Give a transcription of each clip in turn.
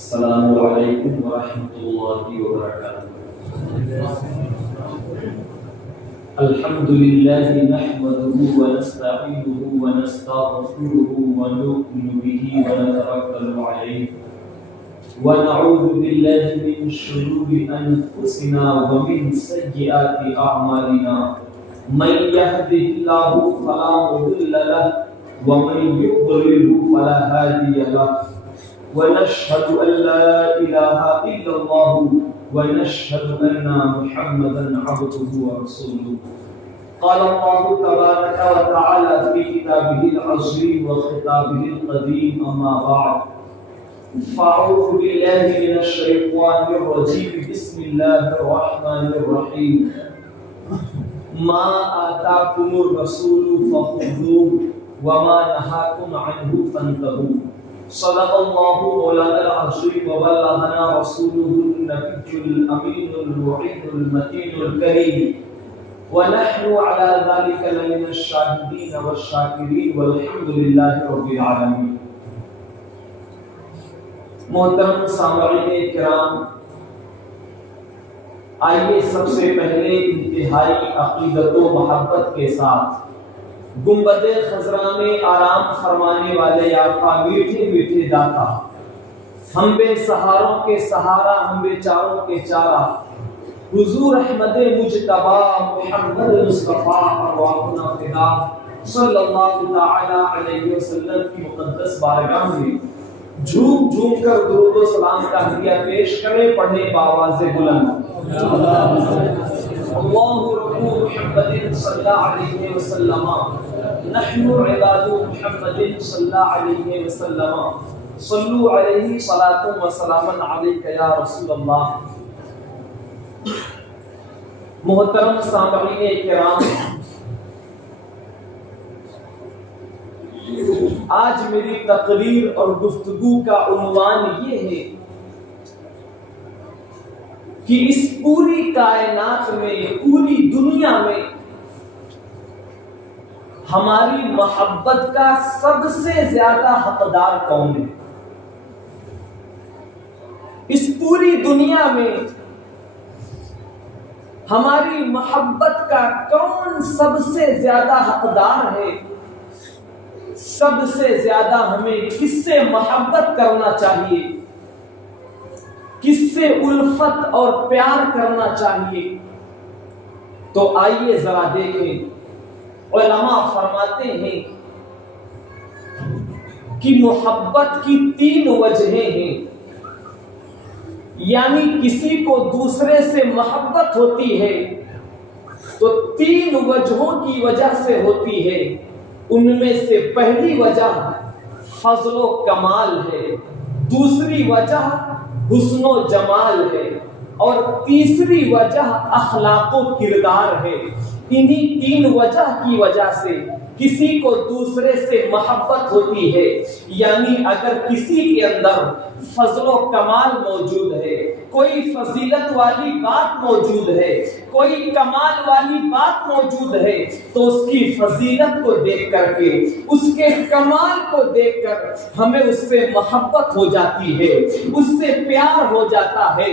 السلام علیکم ورحمۃ اللہ وبرکاتہ۔ الحمد للہ نحمده ونستعینه ونستغفره ونؤمن به ونتوکل علیہ ونعوذ باللہ من شرور انفسنا ومن سیئات اعمالنا، من يهده الله فلا مضل له ومن يضلل فلا هادي له، ونشهد أن لا إله إلا الله ونشهد أن محمدا عبده ورسوله۔ قال الله تبارك وتعالى في كتابه العزيز وخطابه القديم، أما بعد فأعوذ بالله من الشيطان الرجيم، بسم الله الرحمن الرحيم۔ ما آتاكم الرسول فخذوه وما نهاكم عنه فانتهوا۔ صدق الله مولانا العظيم وبلغنا رسوله النبي الأمين الوعيد المتين الكريم، ونحن على ذلك لمن الشاهدين والشاكرين والحمد لله رب العالمين۔ محترم سامعین کرام، آئیے سب سے پہلے انتہائی عقیدت و محبت کے ساتھ گنبد خضرا میں آرام فرمانے والے آقا میٹھے میٹھے داتا، ہم بے سہاروں کے سہارا، ہم بے چاروں کے چارہ، حضور احمد مجتبی محمد مصطفیٰ ارواحنا فدا صلی اللہ تعالی علیہ وسلم کی مقدس بارگاہ میں جھوم جھوم کر درود و سلام کا ہدیہ پیش کریں، پڑھیں بآواز بلند اللہ رب محمد صلی اللہ علیہ وسلم، نحن عباد محمد صلی اللہ علیہ وسلم، صلو علیہ صلاۃ و سلام علیک یا رسول اللہ۔ محترم سامعین کرام، آج میری تقریر اور گفتگو کا عنوان یہ ہے کہ اس پوری کائنات میں، پوری دنیا میں ہماری محبت کا سب سے زیادہ حقدار کون ہے؟ اس پوری دنیا میں ہماری محبت کا کون سب سے زیادہ حقدار ہے؟ سب سے زیادہ ہمیں کس سے محبت کرنا چاہیے، کس سے الفت اور پیار کرنا چاہیے؟ تو آئیے ذرا دیکھیں، علماء فرماتے ہیں کہ محبت کی 3 وجہیں ہیں، یعنی کسی کو دوسرے سے محبت ہوتی ہے تو 3 وجہوں کی وجہ سے ہوتی ہے۔ ان میں سے پہلی وجہ فضل و کمال ہے، دوسری وجہ حسن و جمال ہے، اور تیسری وجہ اخلاق و کردار ہے۔ انہی 3 وجہ کی وجہ سے کسی کو دوسرے سے محبت ہوتی ہے، یعنی اگر کسی کے اندر فضل و کمال موجود ہے، کوئی فضیلت والی بات موجود ہے، کوئی کمال والی بات موجود ہے، تو اس کی فضیلت کو دیکھ کر کے، اس کے کمال کو دیکھ کر ہمیں اس سے محبت ہو جاتی ہے، اس سے پیار ہو جاتا ہے۔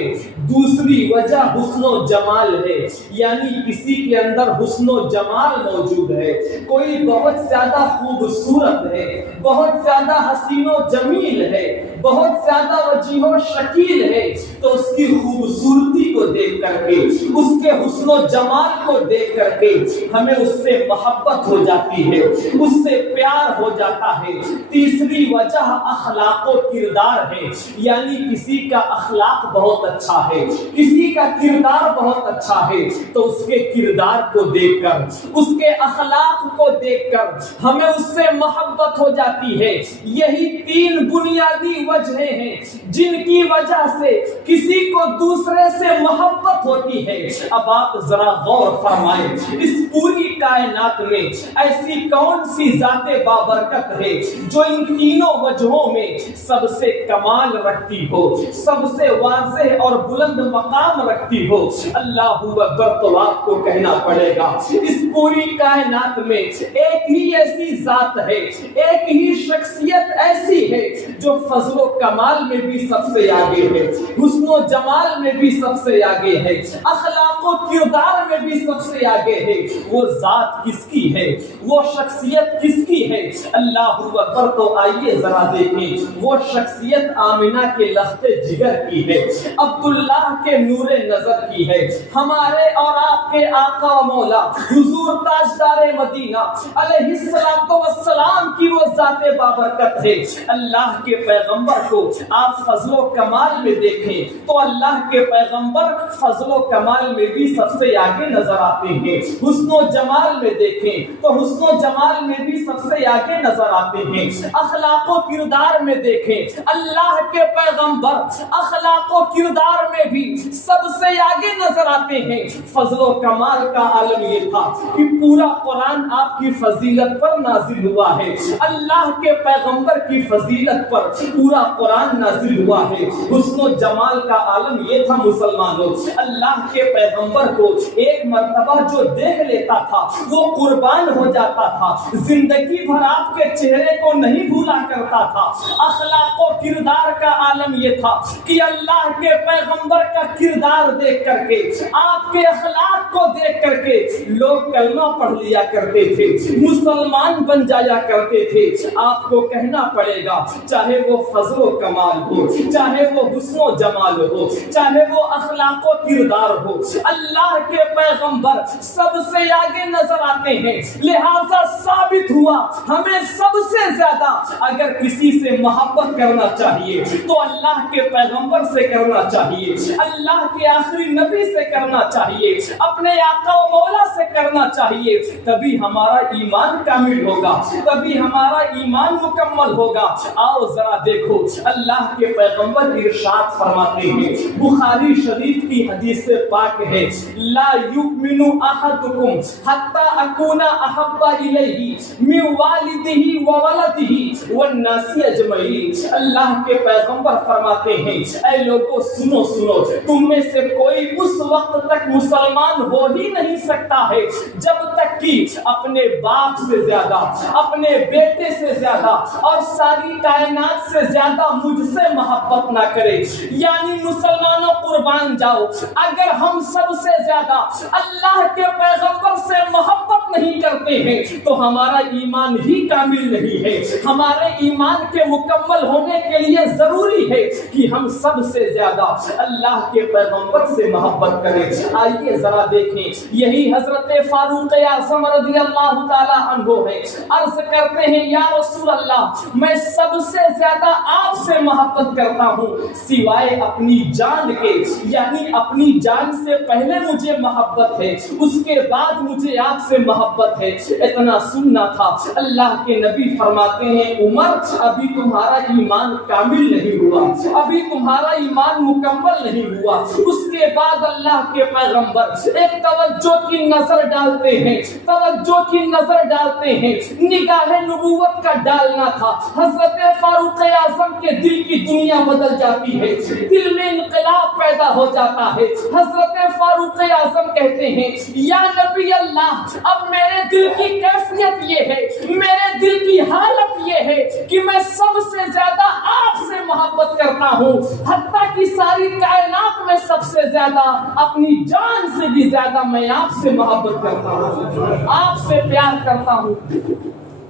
دوسری وجہ حسن و جمال ہے، یعنی کسی کے اندر حسن و جمال موجود ہے، کوئی بہت زیادہ خوبصورت ہے، بہت زیادہ حسین و جمیل ہے، بہت زیادہ وجیح و شکیل ہے، تو اس کی خوبصورتی کو دیکھ کر کے، اس کے حسن و جمال کو دیکھ کر کے ہمیں اس سے محبت ہو جاتی ہے، اس سے پیار ہو جاتا ہے۔ تیسری وجہ اخلاق و کردار ہے، یعنی کسی کا اخلاق بہت اچھا ہے، کسی کا کردار بہت اچھا ہے، تو اس کے کردار کو دیکھ کر، اس کے اخلاق کو دیکھ کر ہمیں اس سے محبت ہو جاتی ہے۔ یہی 3 بنیادی وجہیں ہیں جن کی وجہ سے کسی کو دوسرے سے محبت ہوتی ہے۔ اب آپ ذرا غور فرمائیں، اس پوری کائنات میں ایسی کون سی ذات بابرکت ہے جو ان 3 وجہوں میں سب سے کمال رکھتی ہو، سب سے واضح اور بلند مقام رکھتی ہو؟ اللہ اکبر تو آپ کو کہنا پڑے گا، اس پوری کائنات میں ایک ہی ایسی ذات ہے، ایک ہی شخصیت ایسی ہے جو فضل फजल व कमाल में भी सबसे आगे है, हुस्न व जमाल में भी सबसे आगे है, अखलाक व किरदार में भी सबसे आगे है। वो जात किसकी है, वो शख्सियत किसकी है? अल्लाह अकबर। तो आइए जरा देखें, वो शख्सियत आमिना के लख्ते जिगर की है, अब्दुल्लाह के नूरे नजर की है, हमारे और आपके आका व मौला हुजूर ताजदार मदीना अलैहिस्सलातो वस्सलाम की वो जाते बाबरकत है। अल्लाह के पैगंबर को आप फजलो कमाल में देखें तो अल्लाह के पैगंबर फजलो कमाल में भी सबसे आगे नजर आते हैं। हुस्नो जमाल में देखें तो हुस्नो जमाल में भी सबसे आगे नजर आते हैं। अखलाको किरदार में देखें, अल्लाह के पैगंबर अखलाको किरदार में भी सबसे आगे नजर आते हैं। फजलो कमाल का आलम ये था कि पूरा कुरान आपकी फजीलत पर नाजिल हुआ है, अल्लाह के पैगंबर की फजीलत पर पूरा कुरान नाजिल हुआ है। हुस्न जमाल का आलम ये था मुसलमानों, अल्लाह के पैगंबर को एक मर्तबा जो देख लेता था वो कुर्बान हो जाता था, जिंदगी भर आपके चेहरे को नहीं भूला करता था। अखलाक और किरदार का आलम ये था कि अल्लाह के पैगंबर का किरदार देख करके, आपके अखलाक को देख करके लोग कलमा पढ़ लिया करते थे, मुसलमान बन जाया करते थे। आपको कहना पड़ेगा, चाहे वो फजलो कमाल हो, चाहे वो हुस्नो जमाल हो, चाहे वो अखलाको किरदार हो, अल्लाह के पैगंबर सबसे आगे नजर आते हैं। लिहाजा साबित हुआ हमें सबसे ज्यादा अगर किसी से मोहब्बत करना चाहिए तो अल्लाह के पैगंबर से करना चाहिए, अल्लाह के आखिरी नबी से करना चाहिए, अपने आका व मौला से करना चाहिए। तभी हमारा ईमान कामिल होगा, तभी हमारा ईमान मुकम्मल होगा। आओ जरा देखो, अल्लाह के पैगंबर इरशाद फरमाते हैं, बुखारी शरीफ की हदीस से पाक है, ला युमिनु अहदुकुम हत्ता अकूना अहब्बा इलैहि मिन वालिदिही व वलदिही वन नासी अजमईन। अल्लाह के पैगंबर फरमाते हैं, ऐ लोगों सुनो सुनो, तुम में से कोई उस वक्त तक मुसलमान हो ही नहीं सकता है जब तक कि अपने बाप से ज्यादा, अपने बेटे से ज्यादा और सारी कायनात से ज्यादा मुझसे मोहब्बत ना करे। यानी मुसलमानों कुर्बान जाओ, अगर हम सबसे ज्यादा अल्लाह के पैगंबर से मोहब्बत नहीं करते हैं तो हमारा ईमान ही कामिल नहीं है। हमारे ईमान के मुकम्मल होने के लिए जरूरी है कि हम सबसे ज्यादा अल्लाह के पैगंबर से मोहब्बत करें। आइए जरा देखें, यही हजरत फारूक आज़म रज़ियल्लाहु ताला अन्हु है, अर्ज करते हैं, या रसूल अल्लाह, मैं सबसे ज्यादा आपसे मोहब्बत करता हूँ सिवाय अपनी जान के, यानी अपनी जान से पहले मुझे मोहब्बत है, उसके बाद मुझे आपसे मोहब्बत है। इतना सुनना था, अल्लाह के नबी फरमाते हैं, उमर अभी तुम्हारा ईमान कामिल नहीं हुआ, अभी तुम्हारा ईमान मुकम्मल नहीं हुआ। उसके बाद अल्लाह के पैगंबर एक तवज्जो की नजर डालते हैं, तवज्जो की नजर डालते हैं, निगाहे नबूवत का डालना था। हजरत फारूक आज़म के दिल की दुनिया बदल जाती है, दिल में इनकलाब पैदा हो जाता है। हजरत फारूक आज़म कहते हैं, या नबी अल्लाह, अब मेरे दिल की कैफियत ये है, मेरे दिल की हालत ये है कि मैं सबसे ज्यादा आपसे मोहब्बत करता हूँ, हत्ता कि सारी कायनात में सबसे ज्यादा, अपनी जान से भी ज्यादा मैं आपसे मोहब्बत करता हूँ, आपसे प्यार करता हूँ।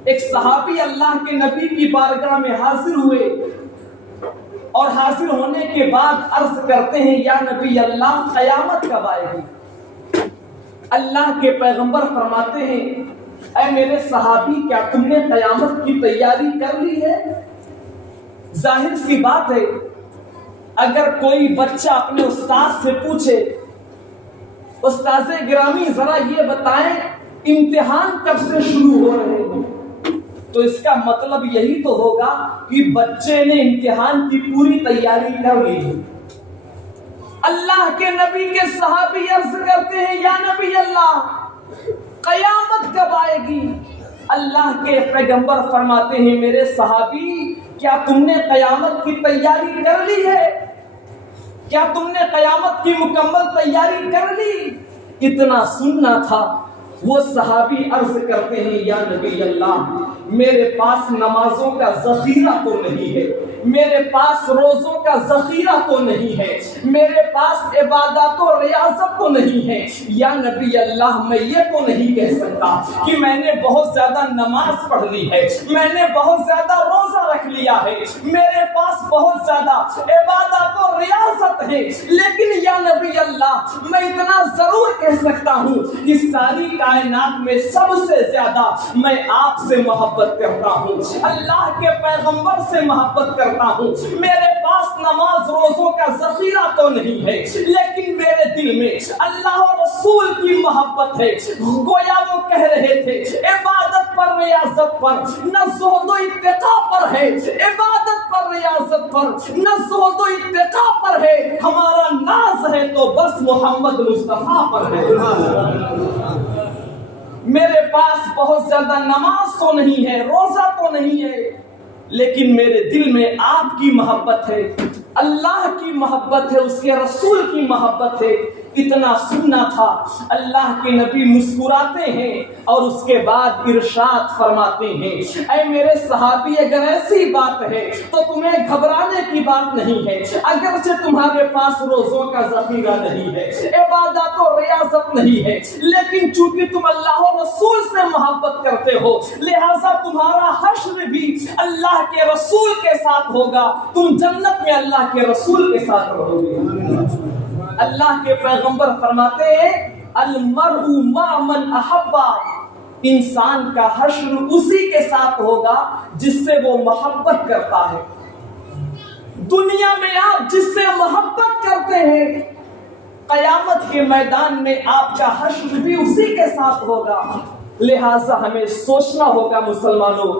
एक सहाबी अल्लाह के नबी की बारगाह में हाजिर हुए और हाजिर होने के बाद अर्ज करते हैं, या नबी अल्लाह, कयामत कब आएगी? अल्लाह के पैगंबर फरमाते हैं, ऐ मेरे सहाबी, क्या तुमने कयामत की तैयारी कर ली है? जाहिर सी बात है, अगर कोई बच्चा अपने उस्ताद से पूछे, उस्ताद गिरामी जरा ये बताएं इम्तिहान कब से शुरू हो रहे हैं, तो इसका मतलब यही तो होगा कि बच्चे ने इम्तिहान की पूरी तैयारी कर ली है। अल्लाह के नबी के सहाबी अर्ज करते हैं, या नबी अल्लाह, कयामत कब आएगी? अल्लाह के पैगंबर फरमाते हैं, मेरे सहाबी, क्या तुमने कयामत की तैयारी कर ली है? क्या तुमने कयामत की मुकम्मल तैयारी कर ली? इतना सुनना था, وہ صحابی عرض کرتے ہیں یا نبی اللہ میرے پاس نمازوں کا ذخیرہ تو نہیں ہے، میرے پاس روزوں کا ذخیرہ تو نہیں ہے، میرے پاس عبادت و ریاضت تو نہیں ہے، یا نبی اللہ میں یہ تو نہیں کہہ سکتا کہ میں نے بہت زیادہ نماز پڑھ لی ہے، میں نے بہت زیادہ روزہ رکھ لیا ہے، میرے پاس بہت زیادہ عبادت و ریاضت ہے، لیکن یا نبی اللہ میں اتنا ضرور کہہ سکتا ہوں کہ ساری کائنات میں سب سے زیادہ میں آپ سے محبت کرتا ہوں، اللہ کے پیغمبر سے محبت کرتا ہوں، میرے پاس نماز روزوں کا ذخیرہ تو نہیں ہے، لیکن میرے دل میں اللہ اور رسول کی محبت ہے۔ گویا وہ کہہ رہے تھے عبادت پر ریاضت پر نہ زہد و اتقاء پر ہے، عبادت پر ریاضت پر نہ زہد و اتقاء پر ہے، ہمارا ناز ہے تو بس محمد مصطفیٰ پر ہے۔ میرے پاس بہت زیادہ نماز تو نہیں ہے، روزہ تو نہیں ہے، لیکن میرے دل میں آپ کی محبت ہے، اللہ کی محبت ہے، اس کے رسول کی محبت ہے۔ اتنا سننا تھا، اللہ کے نبی مسکراتے ہیں اور اس کے بعد ارشاد فرماتے ہیں اے میرے صحابی اگر ایسی بات ہے تو تمہیں گھبرانے کی بات نہیں ہے، اگرچہ تمہارے پاس روزوں کا ذخیرہ نہیں ہے، عبادت و ریاضت نہیں ہے، لیکن چونکہ تم اللہ و رسول سے محبت کرتے ہو لہٰذا تمہارا حشر بھی اللہ کے رسول کے ساتھ ہوگا، تم جنت میں اللہ کے رسول کے ساتھ رہو گے۔ اللہ کے پیغمبر فرماتے ہیں المرء مع من احبا، انسان کا حشر اسی کے ساتھ ہوگا جس سے وہ محبت کرتا ہے۔ دنیا میں آپ جس سے محبت کرتے ہیں قیامت کے میدان میں آپ کا حشر بھی اسی کے ساتھ ہوگا۔ لہٰذا ہمیں سوچنا ہوگا مسلمانوں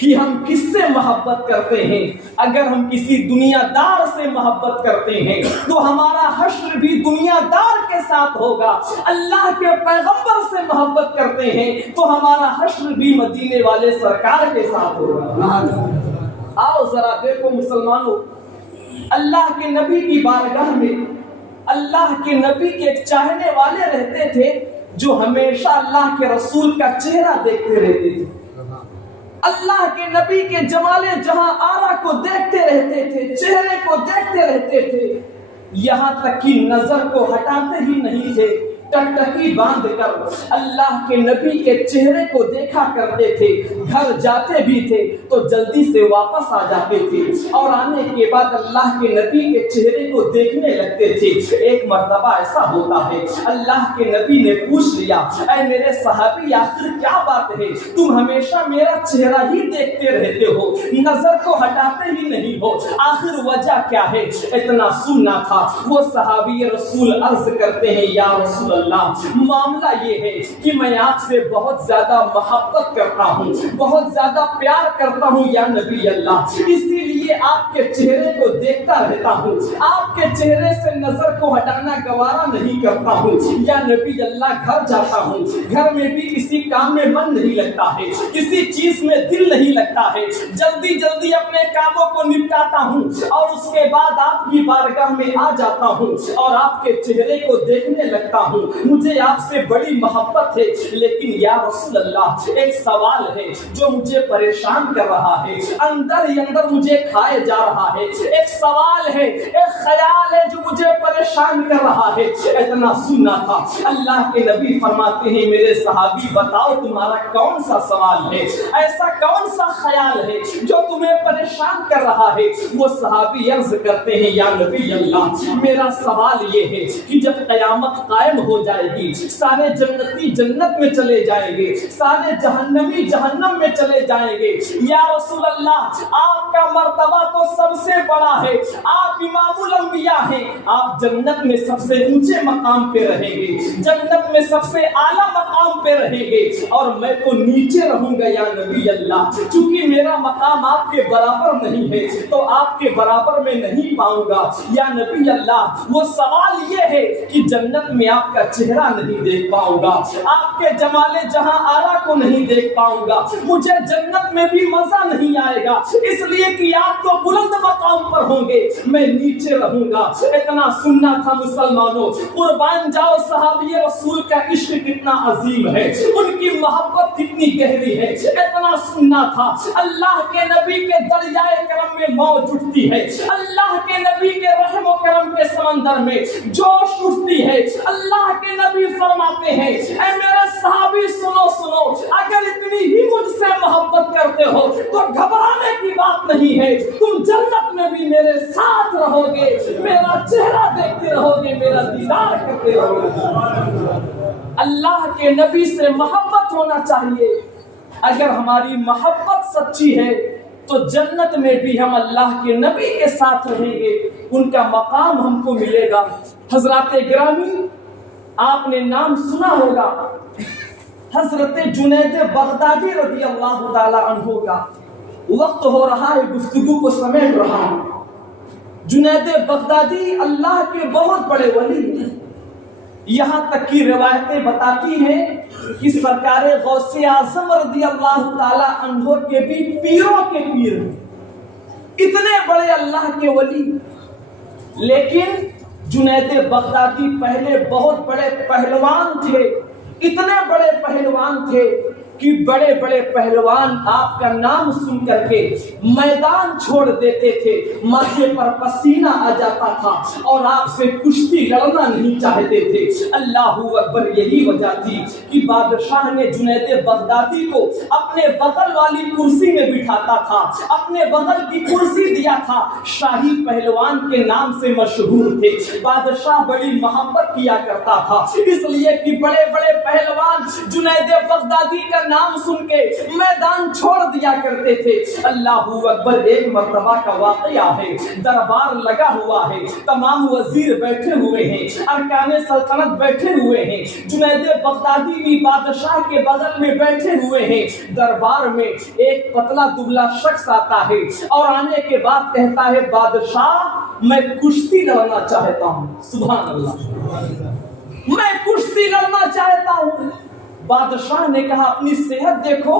کہ ہم کس سے محبت کرتے ہیں۔ اگر ہم کسی دنیا دار سے محبت کرتے ہیں تو ہمارا حشر بھی دنیا دار کے ساتھ ہوگا، اللہ کے پیغمبر سے محبت کرتے ہیں تو ہمارا حشر بھی مدینے والے سرکار کے ساتھ ہوگا۔ آؤ ذرا دیکھو مسلمانوں، اللہ کے نبی کی بارگاہ میں اللہ کے نبی کے ایک چاہنے والے رہتے تھے جو ہمیشہ اللہ کے رسول کا چہرہ دیکھتے رہتے تھے، اللہ کے نبی کے جمال جہاں آرا کو دیکھتے رہتے تھے، چہرے کو دیکھتے رہتے تھے، یہاں تک کہ نظر کو ہٹاتے ہی نہیں تھے، ٹکٹکی باندھ کر اللہ کے نبی کے چہرے کو دیکھا کرتے تھے، گھر جاتے بھی تھے تو جلدی سے واپس آ جاتے تھے اور آنے کے بعد اللہ کے نبی کے چہرے کو دیکھنے لگتے تھے۔ ایک مرتبہ ایسا ہوتا ہے اللہ کے نبی نے پوچھ لیا اے میرے صحابی آخر کیا بات ہے، تم ہمیشہ میرا چہرہ ہی دیکھتے رہتے ہو، نظر کو ہٹاتے ہی نہیں ہو، آخر وجہ کیا ہے؟ اتنا سننا تھا۔ وہ صحابی رسول عرض کرتے ہیں یا رسول اللہ معاملہ یہ ہے کہ میں آپ سے بہت زیادہ محبت کرتا ہوں، بہت زیادہ پیار کرتا ہوں یا نبی اللہ، اسی لیے آپ کے چہرے کو دیکھتا رہتا ہوں، آپ کے چہرے سے نظر کو ہٹانا گوارا نہیں کرتا ہوں یا نبی اللہ۔ گھر جاتا ہوں، گھر میں بھی کسی کام میں من نہیں لگتا ہے، کسی چیز میں دل نہیں لگتا ہے، جلدی جلدی اپنے کاموں کو نپٹاتا ہوں اور اس کے بعد آپ کی بارگاہ میں آ جاتا ہوں اور آپ کے چہرے کو دیکھنے لگتا ہوں، مجھے آپ سے بڑی محبت ہے، لیکن یا رسول اللہ ایک سوال ہے جو مجھے پریشان کر رہا ہے، اندر ہی اندر مجھے کھائے جا رہا ہے، ایک سوال ہے، ایک خیال ہے جو مجھے پریشان کر رہا ہے۔ اتنا سننا تھا، اللہ کے نبی فرماتے ہیں میرے صحابی بتاؤ تمہارا کون سا سوال ہے، ایسا کون سا خیال ہے جو تمہیں پریشان کر رہا ہے؟ وہ صحابی عرض کرتے ہیں یا نبی اللہ میرا سوال یہ ہے کہ جب قیامت قائم ہو جائے گی، سارے جنتی جنت میں چلے جائیں گے، سارے جہنمی جہنم میں چلے جائیں گے، یا رسول اللہ آپ کا مرتبہ تو سب سے بڑا ہے، آپ امام الانبیاء ہیں، آپ جنت میں سب سے اونچے مقام پہ رہیں گے، جنت میں سب سے اعلیٰ مقام پہ رہیں گے اور میں تو نیچے رہوں گا یا نبی اللہ، چونکہ میرا مقام آپ کے برابر نہیں ہے تو آپ کے برابر میں نہیں پاؤں گا یا نبی اللہ۔ وہ سوال یہ ہے کہ جنت میں آپ کا چہرہ نہیں دیکھ پاؤں گا، آپ کے جمال جہاں آرا کو نہیں دیکھ پاؤں گا، مجھے جنت میں بھی مزہ نہیں آئے گا، اس لیے کہ آپ تو بلند مقام پر ہوں گے، میں नीचे रहूंगा। इतना सुनना था मुसलमानों, कुर्बान जाओ सहाबी रसूल का इश्क कितना अजीम है, उनकी मोहब्बत कितनी गहरी है। इतना सुनना था, अल्लाह के नबी के दरियाए करम में मौज उठती है, अल्लाह के नबी के रहम करम के समंदर में जोश उठती है। अल्लाह के नबी फरमाते हैं, ऐ मेरे सहाबी सुनो सुनो, अगर इतनी ही मुझसे मोहब्बत करते हो तो घबराने की बात नहीं है, तुम जन्नत में भी मेरे साथ रहोगे, मेरा चेहरा देखते रहोगे, मेरा दीदार करते रहोगे। अल्लाह के नबी से मोहब्बत होना चाहिए। अगर हमारी मोहब्बत सच्ची है तो जन्नत में भी हम अल्लाह के नबी के साथ रहेंगे, उनका मकाम हमको मिलेगा। हजरत गिरामी, आपने नाम सुना होगा हजरत जुनैद बगदादी रज़ी अल्लाह ताला अन्हु का। वक्त हो रहा है, गुफ्तगू को समेट रहा हूं। जुनैद बगदादी अल्लाह के बहुत बड़े वली हैं। यहाँ तक की रिवायतें बताती हैं कि सरकार गौसे आज़म रज़ी अल्लाह ताला अन्हु के भी पीरों के पीर हैं। इतने बड़े अल्लाह के वली, लेकिन जुनैद बगदादी पहले बहुत बड़े पहलवान थे। इतने बड़े पहलवान थे कि बड़े बड़े पहलवान आपका नाम सुन करके मैदान छोड़ देते थे, माथे पर पसीना आ जाता था और आपसे कुश्ती लड़ना नहीं चाहते थे। अल्लाहू अकबर, यही वजह थी कि बादशाह ने जुनैद बगदादी को अपने बगल वाली कुर्सी में बिठाता था, अपने बगल की कुर्सी दिया था। शाही पहलवान के नाम से मशहूर थे, बादशाह बड़ी मोहब्बत किया करता था, इसलिए कि बड़े बड़े पहलवान जुनैद बगदादी का नाम सुन के मैदान छोड़ दिया करते थे। अल्लाहू अकबर, एक मर्तबा का वाकया है, दरबार लगा हुआ है, तमाम वजीर बैठे हुए हैं, अरकाने सल्तनत बैठे हुए हैं, जुनैद बगदादी भी बादशाह के बगल में बैठे हुए हैं। दरबार में एक पतला दुबला शख्स आता है और आने के बाद कहता है, बादशाह मैं कुश्ती लड़ना चाहता हूँ। सुभान अल्लाह, मैं कुश्ती लड़ना चाहता हूँ। बादशाह ने कहा, अपनी सेहत देखो,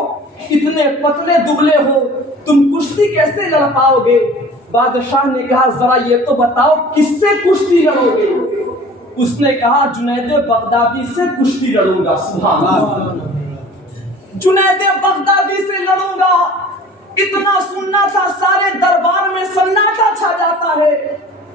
इतने पतले दुबले हो, तुम कुश्ती कैसे लड़ पाओगे? बादशाह ने कहा, जरा ये तो बताओ किससे कुश्ती लड़ोगे? उसने कहा, जुनैद बगदादी से कुश्ती लड़ूंगा। सुभान अल्लाह, जुनैद बगदादी से लड़ूंगा। इतना सुनना था, सारे दरबार में सन्नाटा छा जाता है।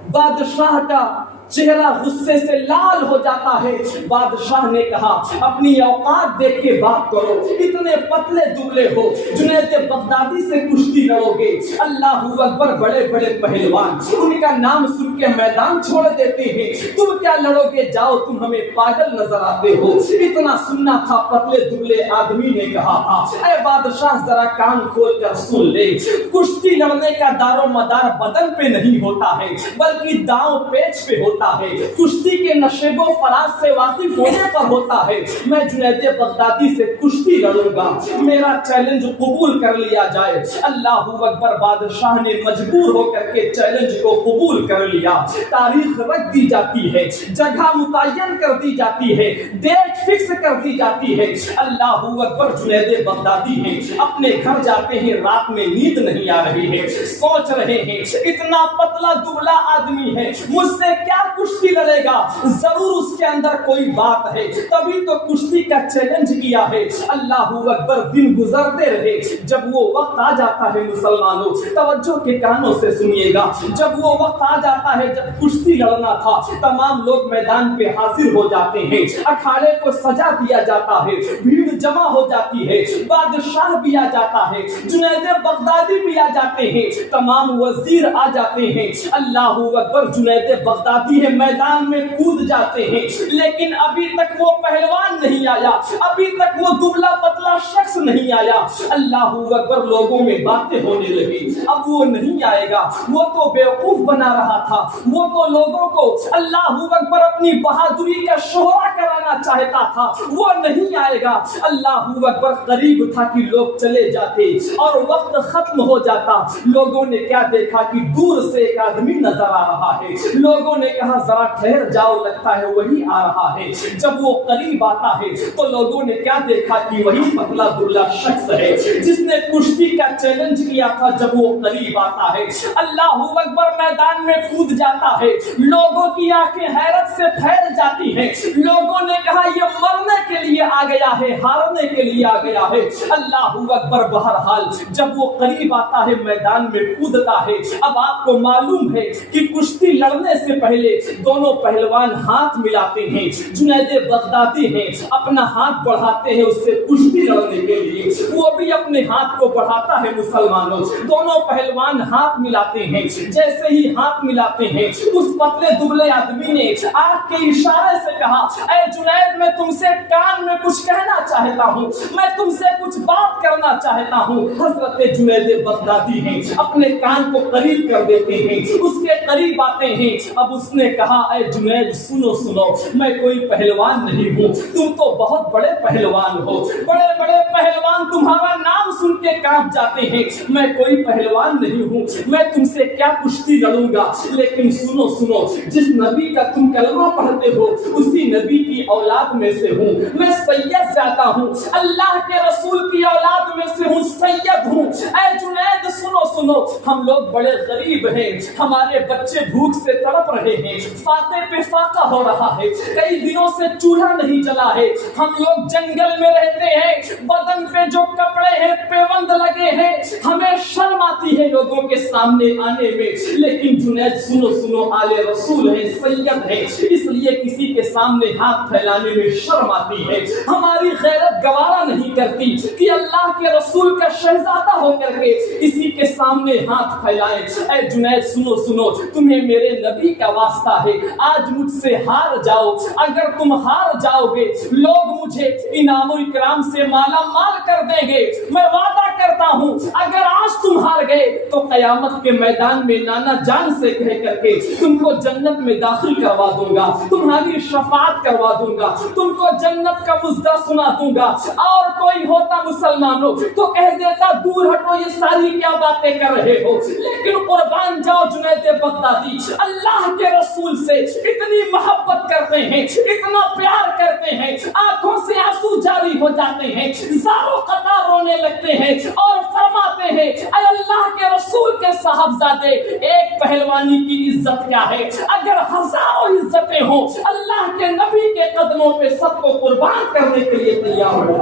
बादशाह का चेहरा गुस्से से लाल हो जाता है। बादशाह ने कहा, अपनी औकात देख के बात करो, इतने पतले दुबले हो, जुनैद बगदादी से कुश्ती लड़ोगे? अल्लाहू अकबर, बड़े बड़े पहलवान उनका नाम सुन के मैदान छोड़ देते हैं, तुम क्या लड़ोगे? जाओ, तुम हमें पागल नजर आते हो। इतना सुनना था, पतले दुबले आदमी ने कहा, ऐ बादशाह जरा कान खोल कर सुन ले, कुश्ती लड़ने का दारो मदार बदन पे नहीं होता है, बल्कि दांव पेच पे होता है, कुश्ती के नशेबो फराज से वाकिफ होने पर होता है। मैं जुनैद बगदादी से कुश्ती लड़ूंगा, मेरा चैलेंज कबूल कर लिया जाए। अल्लाहू अकबर, बादशाह ने मजबूर होकर के चैलेंज को कबूल कर लिया। तारीख रख दी जाती है, जगह मुतय्यन कर दी जाती है, डेट फिक्स कर दी जाती है। अल्लाहू अकबर, जुनैद बगदादी हैं, अपने घर जाते हैं, रात में नींद नहीं आ रही है, सोच रहे हैं, इतना पतला दुबला आदमी है, मुझसे क्या कुश्ती लड़ेगा? जरूर उसके अंदर कोई बात है, तभी तो कुश्ती का चैलेंज किया है। अल्लाहू अकबर, दिन गुजरते रहे। जब वो वक्त आ जाता है, मुसलमानों तवज्जो के कानों से सुनिएगा, जब वो वक्त आ जाता है जब कुश्ती लड़ना था, तमाम लोग मैदान पे हाजिर हो जाते हैं, अखाड़े को सजा दिया जाता है, भीड़ जमा हो जाती है, बादशाह भी आ जाता है, जुनैद बगदादी भी आ जाते हैं, तमाम वजीर आ जाते हैं। अल्लाहू अकबर, जुनैद बगदादी है, मैदान में कूद जाते हैं, लेकिन अभी तक वो पहलवान नहीं आया, अभी तक वो दुबला पतला शख्स नहीं आया। अल्लाहू अकबर, लोगों में बातें होने लगी, अब वो नहीं आएगा, वो तो बेवकूफ बना रहा था, वो तो लोगों को अल्लाहू अकबर अपनी बहादुरी का शोहरा कराना चाहता था, वो नहीं आएगा। अल्लाहू अकबर, करीब था कि लोग चले जाते और वक्त खत्म हो जाता। लोगों ने क्या देखा कि दूर से एक आदमी नजर आ रहा है। लोगों ने कहा, कहा जरा ठहर जाओ, लगता है वही आ रहा है। जब वो करीब आता है तो लोगों ने क्या देखा कि वही पतला दुबला शख्स है जिसने कुश्ती का चैलेंज किया था। जब वो करीब आता है, अल्लाहू अकबर, मैदान में कूद जाता है। लोगों की आंखें हैरत से फैल जाती हैं। लोगों ने कहा ये मरने के लिए आ गया है, हारने के लिए आ गया है। अल्लाहू अकबर, बहरहाल जब वो करीब आता है, मैदान में कूदता है। अब आपको मालूम है कि कुश्ती लड़ने से पहले दोनों पहलवान हाथ मिलाते हैं। जुनैद बगदादी हैं, अपना हाथ बढ़ाते हैं उससे कुश्ती लड़ने के लिए, वो भी अपने हाथ को बढ़ाता है। मुसलमानों, दोनों पहलवान हाथ मिलाते हैं। जैसे ही हाथ मिलाते हैं, उस पतले दुबले आदमी ने आंख के इशारे से कहा, ऐ जुनैद, मैं तुमसे कान में कुछ कहना चाहता हूँ, मैं तुमसे कुछ बात करना चाहता हूँ। हजरत जुनैद बगदादी हैं, अपने कान को करीब कर देते हैं, उसके करीब आते हैं। अब उसने कहा, ऐ जुनैद, सुनो सुनो, मैं कोई पहलवान नहीं हूँ, तुम तो बहुत बड़े पहलवान हो, बड़े बड़े पहलवान तुम्हारा नाम सुन के कांप जाते हैं। मैं कोई पहलवान नहीं हूँ, मैं तुमसे क्या कुश्ती लड़ूंगा, लेकिन सुनो सुनो, जिस नबी का तुम कलमा पढ़ते हो उसी नबी की औलाद में से हूँ, मैं सैयद जाता हूँ, अल्लाह के रसूल की औलाद में से हूँ, सैयद हूँ। ऐ जुनैद, सुनो सुनो, हम लोग बड़े गरीब हैं, हमारे बच्चे भूख से तड़प रहे हैं, फाते पे फाका हो रहा है, कई दिनों से चूल्हा नहीं जला है, हम लोग जंगल में रहते हैं, बदन पे जो कपड़े हैं पेवंद लगे हैं, हमें शर्म आती है लोगों के सामने आने में। लेकिन जुनैद, सुनो सुनो, आले रसूल है, सैयद है, इसलिए किसी के सामने हाथ फैलाने में शर्म आती है। हमारी गैरत गवारा नहीं करती कि अल्लाह के रसूल का शहजादा होकर के किसी के सामने हाथ फैलाएं। ऐ जुनैद, सुनो सुनो, तुम्हें मेरे नबी का वास्ता है, आज मुझसे हार जाओ। अगर तुम हार जाओगे, लोग मुझे इनामो इकराम से माला माल कर देंगे। मैं वादा करता हूँ, अगर आज तुम हार गए तो कयामत के मैदान में नाना जान से कह करके तुमको जन्नत में दाखिल करवा दूंगा, तुम्हारी शफात करवा दूंगा, तुमको जन्नत का मुद्दा सुना दूंगा। और कोई होता मुसलमानों तो कह देता, दूर हटो, ये सारी क्या बातें कर रहे हो। लेकिन कुर्बान जाओ जुनैद बगदादी, अल्लाह के रसूल से इतनी मोहब्बत करते हैं, इतना प्यार करते हैं, आंखों से आंसू जारी हो जाते हैं, ज़ारो कतार रोने लगते हैं और फरमाते हैं, ऐ अल्लाह के रसूल के साहबजादे, एक पहलवानी की इज्जत क्या है, अगर हजारों इज्जतें हो, अल्लाह के नबी के कदमों पे सबको कुर्बान करने के लिए तैयार हो।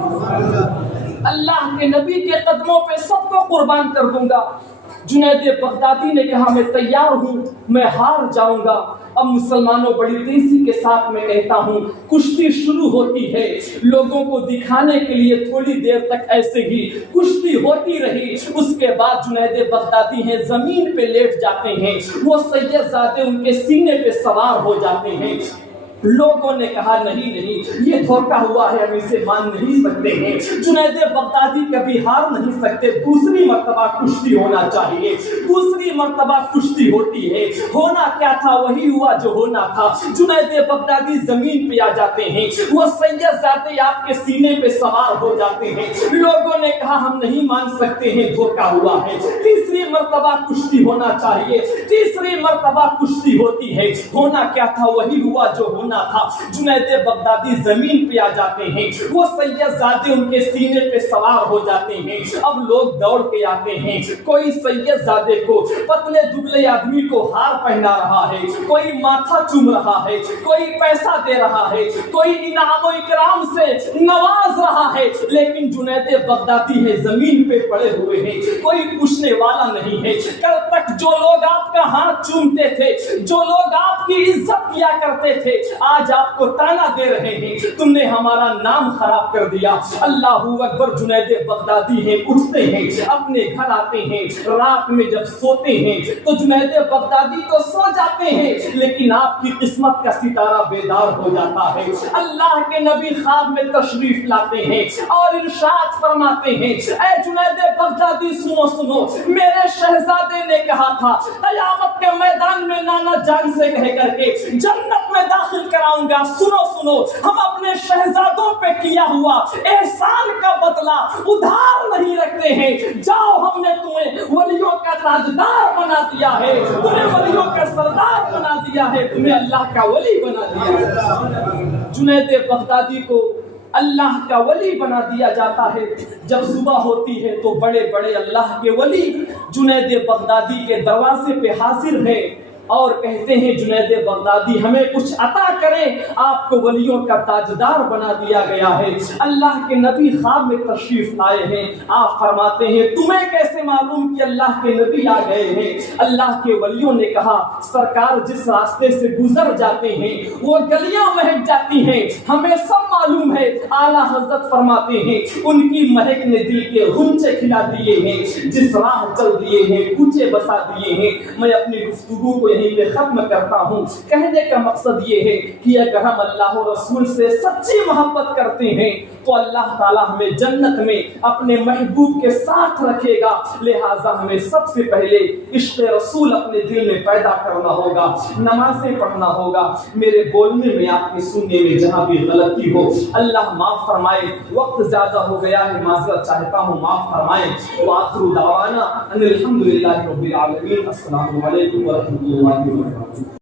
अल्लाह के नबी के कदमों पे सबको कुर्बान कर दूंगा। जुनैद बगदादी ने कहा, मैं तैयार हूँ, मैं हार जाऊंगा। अब मुसलमानों, बड़ी तेजी के साथ मैं कहता हूँ, कुश्ती शुरू होती है। लोगों को दिखाने के लिए थोड़ी देर तक ऐसे ही कुश्ती होती रही। उसके बाद जुनैद बगदादी हैं, जमीन पे लेट जाते हैं, वो सैयदजादे उनके सीने पे सवार हो जाते हैं। लोगों ने कहा, नहीं नहीं, ये धोखा हुआ है, हम इसे मान नहीं सकते हैं, जुनैद बगदादी कभी हार नहीं सकते, दूसरी मर्तबा कुश्ती होना चाहिए। दूसरी मर्तबा कुश्ती होती है। होना क्या था, वही हुआ जो होना था। जुनैद बगदादी जमीन पे आ जाते हैं, वो सैयदजादे आपके सीने पे सवार हो जाते हैं। लोगों ने कहा, हम नहीं मान सकते हैं, धोखा हुआ है, तीसरी मर्तबा कुश्ती होना चाहिए। तीसरी मर्तबा कुश्ती होती है। होना क्या था, वही हुआ जो होना था। जुनैद बगदादी जमीन पे आ जाते हैं, वो सैयदजादे उनके सीने पे सवार हो जाते हैं। अब लोग दौड़ के आते हैं, कोई सैयदजादे को, पतले दुबले आदमी को हार पहना रहा है, कोई माथा चूम रहा है, कोई पैसा दे रहा है, कोई इनामो इकराम से नवाज रहा है। लेकिन जुनैद बगदादी है, जमीन पे पड़े हुए हैं, कोई पूछने वाला नहीं है। कल तक जो लोग आपका हाथ चूमते थे, जो लोग आपकी इज्जत किया करते थे, आज आपको ताना दे रहे हैं, तुमने हमारा नाम खराब कर दिया। अल्लाहू अकबर। जुनैद बगदादी हैं, उठते हैं, अपने घर आते हैं। रात में जब सोते हैं तो जुनैद बगदादी तो सो जाते हैं, लेकिन आपकी किस्मत का सितारा बेदार हो जाता है। अल्लाह के नबी ख्वाब में तशरीफ लाते हैं और इरशाद फरमाते हैं, ऐ जुनैद बगदादी, सुनो सुनो, मेरे शहजादे ने कहा था, कयामत के मैदान में नाना जान से कह करके जन्नत में दाखिल कर कराऊंगा। सुनो सुनो, हम अपने शहजादों पे किया हुआ एहसान का बदला उधार नहीं रखते हैं। जाओ, हमने तुम्हें वलियों का ताजदार बना दिया है, तुम्हें वलियों का सरदार बना दिया है, तुम्हें अल्लाह का वली बना दिया है। जुनैद बगदादी को अल्लाह का वली बना दिया जाता है। जब सुबह होती है तो बड़े बड़े अल्लाह के वली जुनैद बगदादी के दरवाजे पे हाजिर हैं और कहते हैं, जुनैद बगदादी हमें कुछ अता करें, आपको वलियों का ताजदार बना दिया गया है। अल्लाह के नबी ख्वाब में तशरीफ आए हैं। आप फरमाते हैं, तुम्हें कैसे मालूम कि अल्लाह के नबी आ गए हैं? अल्लाह के वलियों ने कहा, सरकार जिस रास्ते से गुजर जाते हैं वो गलियां महक जाती हैं, हमें सब मालूम है। आला हजरत फरमाते हैं, उनकी महक ने दिल के गुंचे खिला दिए हैं, जिस राह चल दिए हैं कूचे बसा दिए हैं। मैं अपनी गुफ्तगू को यहीं पे खत्म करता हूँ। कहने का मकसद ये है कि अगर हम अल्लाह और रसूल से सच्ची मोहब्बत करते हैं तो अल्लाह ताला हमें जन्नत में अपने महबूब के साथ रखेगा। लिहाजा हमें सबसे पहले इश्क़ रसूल अपने दिल में पैदा करना होगा, नमाजें पढ़ना होगा। मेरे बोलने में, आपके सुनने में जहाँ भी गलती हो अल्लाह माफ़ फरमाए। वक्त ज़्यादा हो गया है, माज़रत चाहता हूँ, माफ़ फरमाए। वाखिरु दावाना अनिल हम्दुलिल्लाहि रब्बिल आलमीन। अस्सलामु अलैकुम व रहमतुल्लाहि व बरकातुहू।